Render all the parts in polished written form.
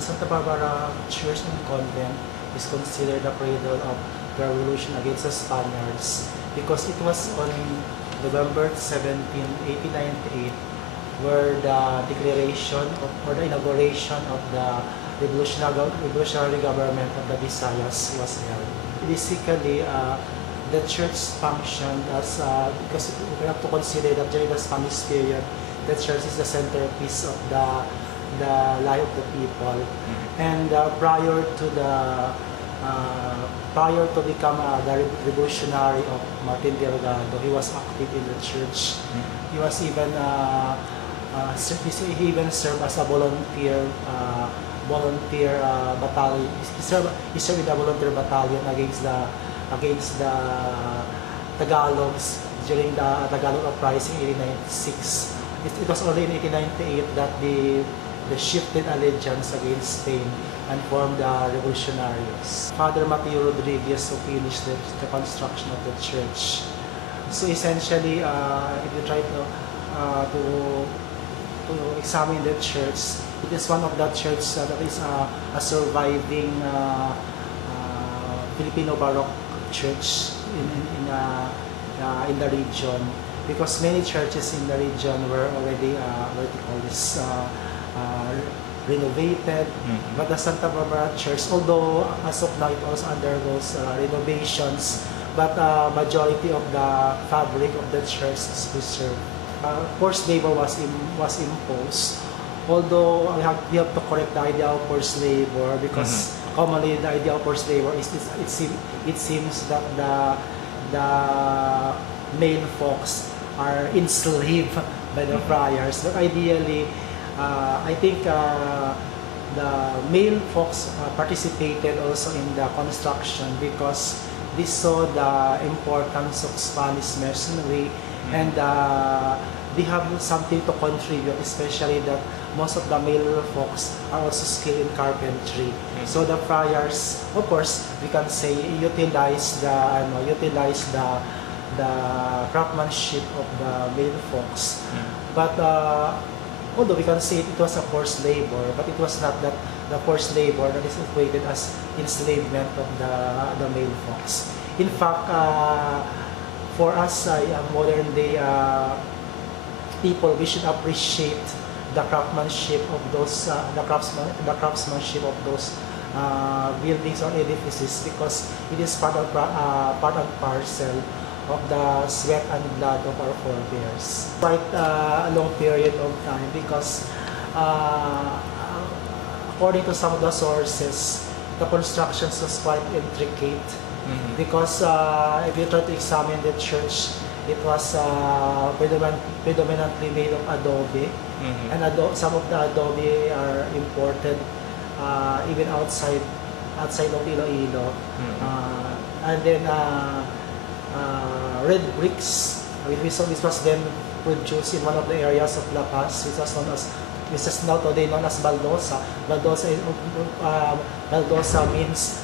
the Santa Barbara Church and Convent is considered the cradle of the revolution against the Spaniards because it was on November 17, 1898 where the declaration or the inauguration of the revolutionary government of the Visayas was held. Basically, the church functioned as, because we have to consider that during the Spanish period, the church is the centerpiece of the life of the people. And prior to become the revolutionary of Martin Delgado, he was active in the church. He was even he even served as a volunteer battalion. He served in the volunteer battalion against the Tagalogs during the Tagalog uprising in 1896. It was only in 1898 that they shifted allegiance against Spain and formed the revolutionaries. Father Mateo Rodriguez who finished the construction of the church. So essentially, if you try to examine the church, it is one of the churches that is a surviving Filipino Baroque church in the region, because many churches in the region were already renovated. But the Santa Barbara Church, although as of now it also undergoes renovations, but majority of the fabric of the church is preserved. Forced labor was imposed. Although we have to correct the idea of forced labor, because commonly the idea of forced labor is it seems that the male folks are enslaved by the friars. But ideally, I think the male folks participated also in the construction because they saw the importance of Spanish masonry, and they have something to contribute, especially that most of the male folks are also skilled in carpentry. So the friars, of course, we can say utilize the craftsmanship of the male folks. But although we can say it was a forced labor, but it was not that the forced labor that is equated as enslavement of the male folks. In fact, for us, modern day people, we should appreciate the craftsmanship of those buildings or edifices, because it is part and parcel of the sweat and blood of our forebears. Quite a long period of time, because according to some of the sources, the construction was quite intricate. Because if you try to examine the church, it was predominantly made of adobe, and some of the adobe are imported even outside of Iloilo, and then red bricks, which was then produced in one of the areas of La Paz, which is now today known as Baldosa. Baldosa means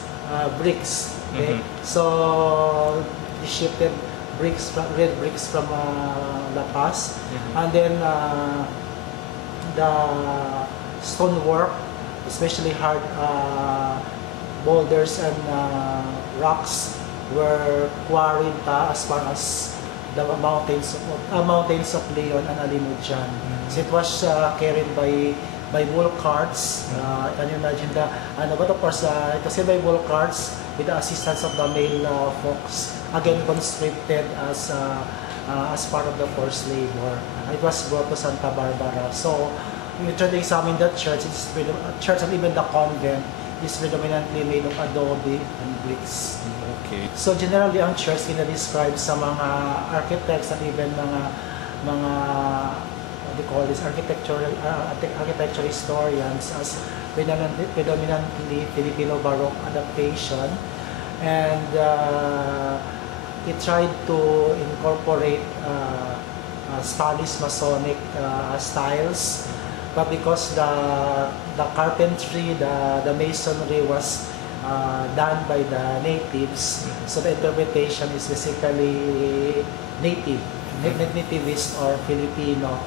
bricks. Okay? So they shifted red bricks from La Paz, and then the stonework, especially hard boulders and rocks, were quarried as far as the mountains of Leon and Alimujan. So it was carried by bull carts. Can you imagine but of course it was carried by bull carts with the assistance of the male folks, again conscripted as part of the forced labor. It was brought to Santa Barbara. So we try to examine that church. Church and even the convent is predominantly made of adobe and bricks. Okay. So generally, ang church describe sa mga architects at even mga what do you call this, architecture historians as predominantly Filipino Baroque adaptation, and it tried to incorporate Spanish Masonic styles, but because the carpentry, the masonry was done by the natives, so the interpretation is basically nativist or Filipino.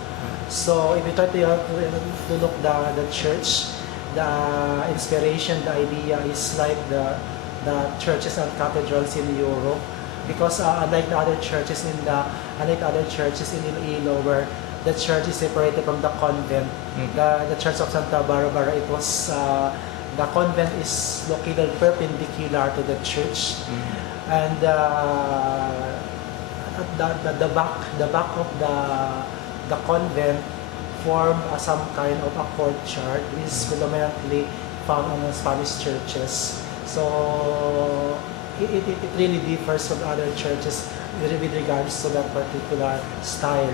So if you try to look the church, the inspiration, the idea is like the churches and cathedrals in Europe, because unlike the other churches in Iloilo, where the church is separated from the convent, the Church of Santa Barbara, it was the convent is located perpendicular to the church, and the back of the convent form some kind of a courtyard, is predominantly found on the Spanish churches. So it really differs from other churches with regards to that particular style.